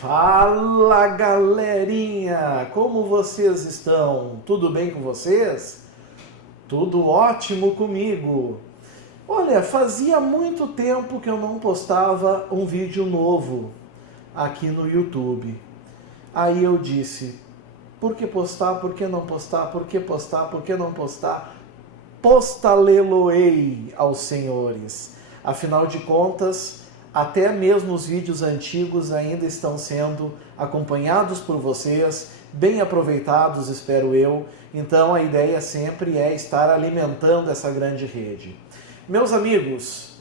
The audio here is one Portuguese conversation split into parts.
Fala, galerinha! Como vocês estão? Tudo bem com vocês? Tudo ótimo comigo! Olha, fazia muito tempo que eu não postava um vídeo novo aqui no YouTube. Aí eu disse, por que postar, por que não postar, por que postar, por que não postar? Postalê-lo-ei aos senhores. Afinal de contas, até mesmo os vídeos antigos ainda estão sendo acompanhados por vocês, bem aproveitados, espero eu. Então a ideia sempre é estar alimentando essa grande rede. Meus amigos,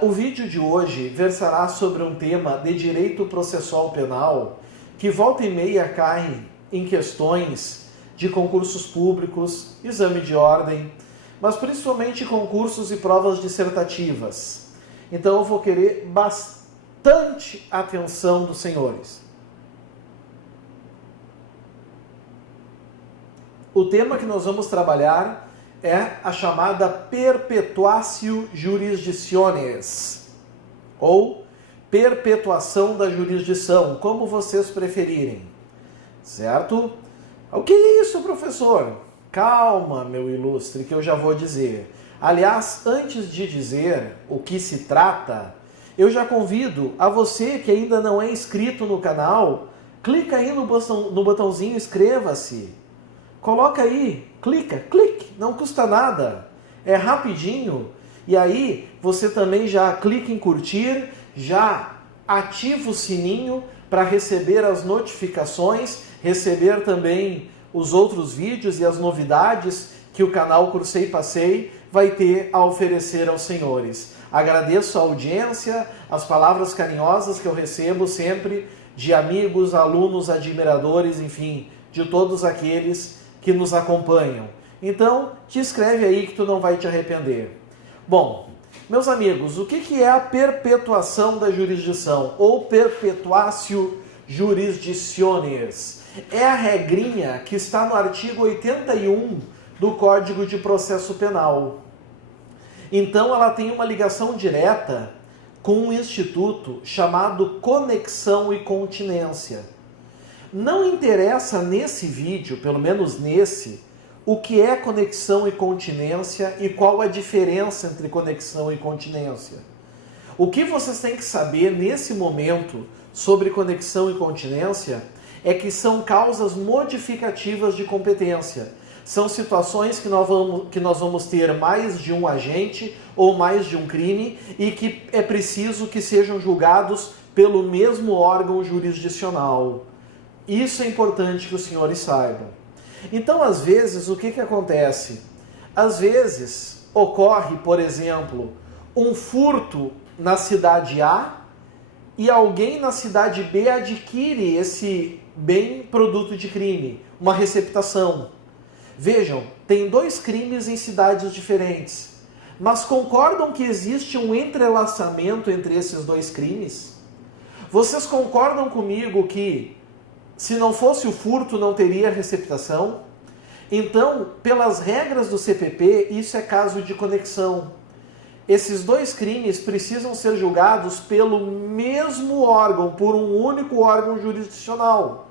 o vídeo de hoje versará sobre um tema de direito processual penal que volta e meia cai em questões de concursos públicos, exame de ordem, mas principalmente concursos e provas dissertativas. Então eu vou querer bastante atenção dos senhores. O tema que nós vamos trabalhar é a chamada perpetuatio jurisdictionis, ou perpetuação da jurisdição, como vocês preferirem, certo? O que é isso, professor? Calma, meu ilustre, que eu já vou dizer. Aliás, antes de dizer o que se trata, eu já convido a você que ainda não é inscrito no canal, clica aí no botãozinho inscreva-se. Coloca aí, clique, não custa nada, é rapidinho. E aí você também já clica em curtir, já ativa o sininho para receber as notificações, receber também os outros vídeos e as novidades que o canal Cursei e Passei vai ter a oferecer aos senhores. Agradeço a audiência, as palavras carinhosas que eu recebo sempre de amigos, alunos, admiradores, enfim, de todos aqueles que nos acompanham. Então, te inscreve aí que tu não vai te arrepender. Bom, meus amigos, o que é a perpetuação da jurisdição, ou perpetuatio jurisdictionis? É a regrinha que está no artigo 81 do Código de Processo Penal. Então, ela tem uma ligação direta com um instituto chamado conexão e continência. Não interessa nesse vídeo, pelo menos nesse, o que é conexão e continência e qual a diferença entre conexão e continência. O que vocês têm que saber nesse momento sobre conexão e continência é que são causas modificativas de competência. São situações que nós vamos ter mais de um agente ou mais de um crime e que é preciso que sejam julgados pelo mesmo órgão jurisdicional. Isso é importante que os senhores saibam. Então, às vezes, o que acontece? Às vezes, ocorre, por exemplo, um furto na cidade A e alguém na cidade B adquire esse bem produto de crime, uma receptação. Vejam, tem dois crimes em cidades diferentes, mas concordam que existe um entrelaçamento entre esses dois crimes? Vocês concordam comigo que se não fosse o furto, não teria receptação? Então, pelas regras do CPP, isso é caso de conexão. Esses dois crimes precisam ser julgados pelo mesmo órgão, por um único órgão jurisdicional.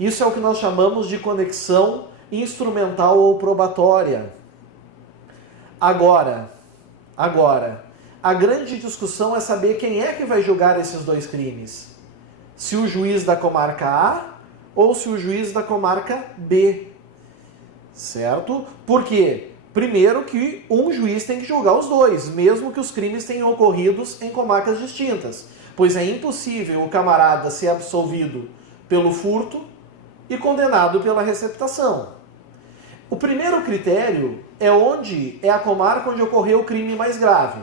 Isso é o que nós chamamos de conexão instrumental ou probatória. Agora, a grande discussão é saber quem é que vai julgar esses dois crimes. Se o juiz da comarca A ou se o juiz da comarca B, certo? Por quê? Primeiro que um juiz tem que julgar os dois, mesmo que os crimes tenham ocorrido em comarcas distintas, pois é impossível o camarada ser absolvido pelo furto e condenado pela receptação. O primeiro critério é onde é a comarca onde ocorreu o crime mais grave.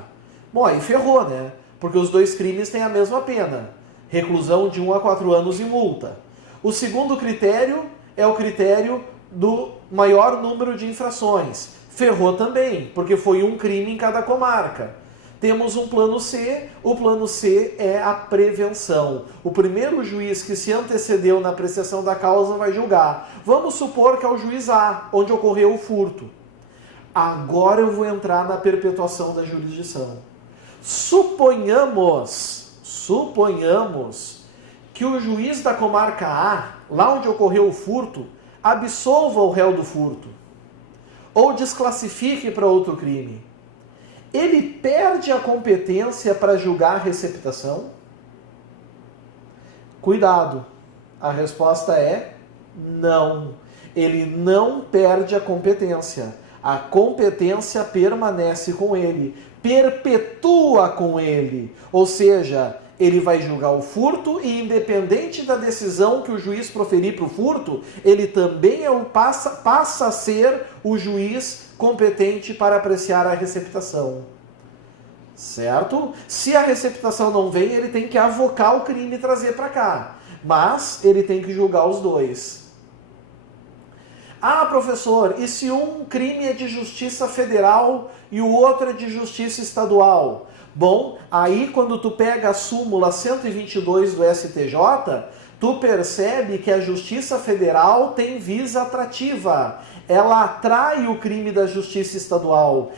Bom, aí ferrou, né? Porque os dois crimes têm a mesma pena. Reclusão de 1 a 4 anos e multa. O segundo critério é o critério do maior número de infrações. Ferrou também, porque foi um crime em cada comarca. Temos um plano C, o plano C é a prevenção. O primeiro juiz que se antecedeu na apreciação da causa vai julgar. Vamos supor que é o juiz A, onde ocorreu o furto. Agora eu vou entrar na perpetuação da jurisdição. Suponhamos que o juiz da comarca A, lá onde ocorreu o furto, absolva o réu do furto ou desclassifique para outro crime, ele perde a competência para julgar a receptação? Cuidado, a resposta é não. Ele não perde a competência. A competência permanece com ele, perpetua com ele. Ou seja, ele vai julgar o furto e, independente da decisão que o juiz proferir para o furto, ele também passa a ser o juiz competente para apreciar a receptação. Certo? Se a receptação não vem, ele tem que avocar o crime e trazer para cá. Mas ele tem que julgar os dois. Ah, professor, e se um crime é de justiça federal e o outro é de justiça estadual? Bom, aí quando tu pega a súmula 122 do STJ, tu percebe que a justiça federal tem visa atrativa. Ela atrai o crime da justiça estadual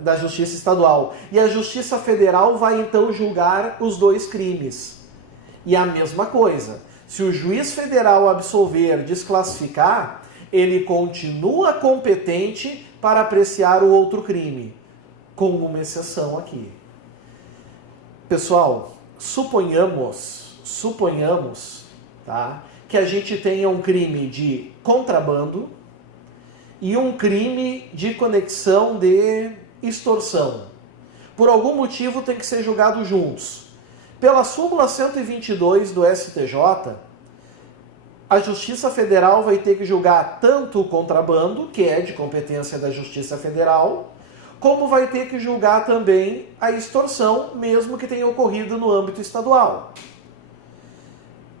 da justiça estadual. E a justiça federal vai então julgar os dois crimes. E a mesma coisa, se o juiz federal absolver, desclassificar, ele continua competente para apreciar o outro crime, com uma exceção aqui. Pessoal, suponhamos, tá, que a gente tenha um crime de contrabando e um crime de conexão de extorsão. Por algum motivo tem que ser julgado juntos. Pela súmula 122 do STJ, a Justiça Federal vai ter que julgar tanto o contrabando, que é de competência da Justiça Federal, como vai ter que julgar também a extorsão, mesmo que tenha ocorrido no âmbito estadual.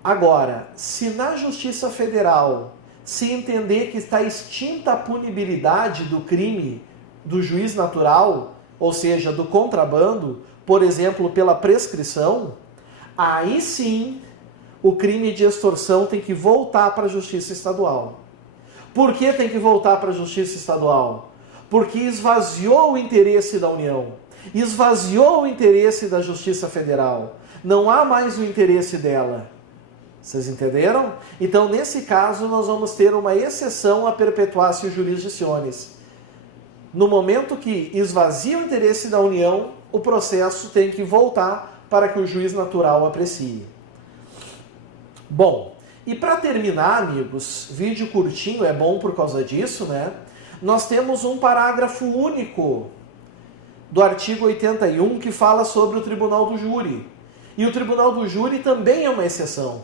Agora, se na Justiça Federal se entender que está extinta a punibilidade do crime do juiz natural, ou seja, do contrabando, por exemplo, pela prescrição, aí sim o crime de extorsão tem que voltar para a Justiça Estadual. Por que tem que voltar para a Justiça Estadual? Porque esvaziou o interesse da União, esvaziou o interesse da Justiça Federal. Não há mais o interesse dela. Vocês entenderam? Então, nesse caso, nós vamos ter uma exceção a perpetuatio jurisdicionis. No momento que esvazia o interesse da União, o processo tem que voltar para que o juiz natural aprecie. Bom, e para terminar, amigos, vídeo curtinho é bom por causa disso, né? Nós temos um parágrafo único do artigo 81 que fala sobre o Tribunal do Júri. E o Tribunal do Júri também é uma exceção.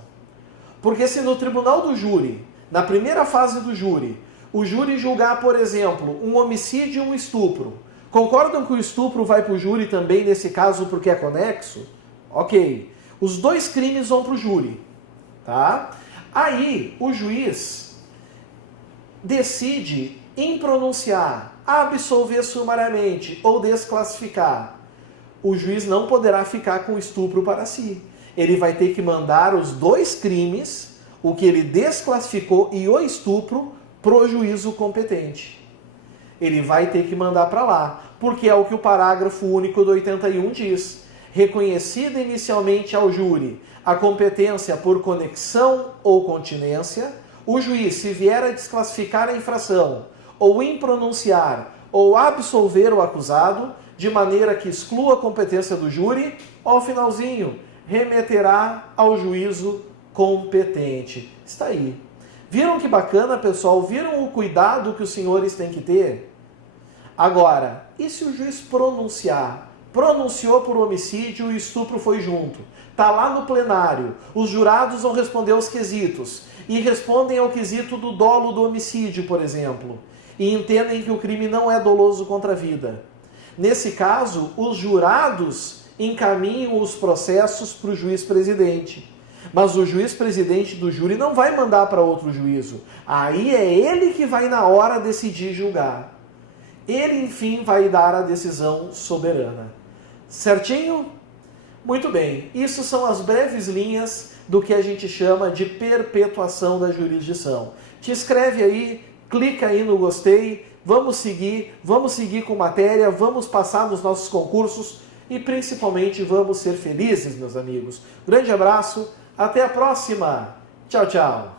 Porque se no Tribunal do Júri, na primeira fase do júri, o júri julgar, por exemplo, um homicídio e um estupro, concordam que o estupro vai para o júri também nesse caso porque é conexo? Ok. Os dois crimes vão para o júri. Tá? Aí o juiz decide impronunciar, absolver sumariamente ou desclassificar. O juiz não poderá ficar com o estupro para si. Ele vai ter que mandar os dois crimes, o que ele desclassificou e o estupro, pro juízo competente. Ele vai ter que mandar para lá, porque é o que o parágrafo único do 81 diz. Reconhecida inicialmente ao júri a competência por conexão ou continência, o juiz, se vier a desclassificar a infração, ou impronunciar, ou absolver o acusado, de maneira que exclua a competência do júri, ao finalzinho, remeterá ao juízo competente. Está aí. Viram que bacana, pessoal? Viram o cuidado que os senhores têm que ter? Agora, e se o juiz pronunciar? Pronunciou por homicídio e o estupro foi junto. Está lá no plenário. Os jurados vão responder aos quesitos. E respondem ao quesito do dolo do homicídio, por exemplo. E entendem que o crime não é doloso contra a vida. Nesse caso, os jurados encaminham os processos para o juiz presidente. Mas o juiz presidente do júri não vai mandar para outro juízo. Aí é ele que vai na hora decidir julgar. Ele, enfim, vai dar a decisão soberana. Certinho? Muito bem. Isso são as breves linhas do que a gente chama de perpetuação da jurisdição. Te inscreve aí, clica aí no gostei, vamos seguir com matéria, vamos passar nos nossos concursos. e principalmente vamos ser felizes, meus amigos. Grande abraço, até a próxima. Tchau, tchau.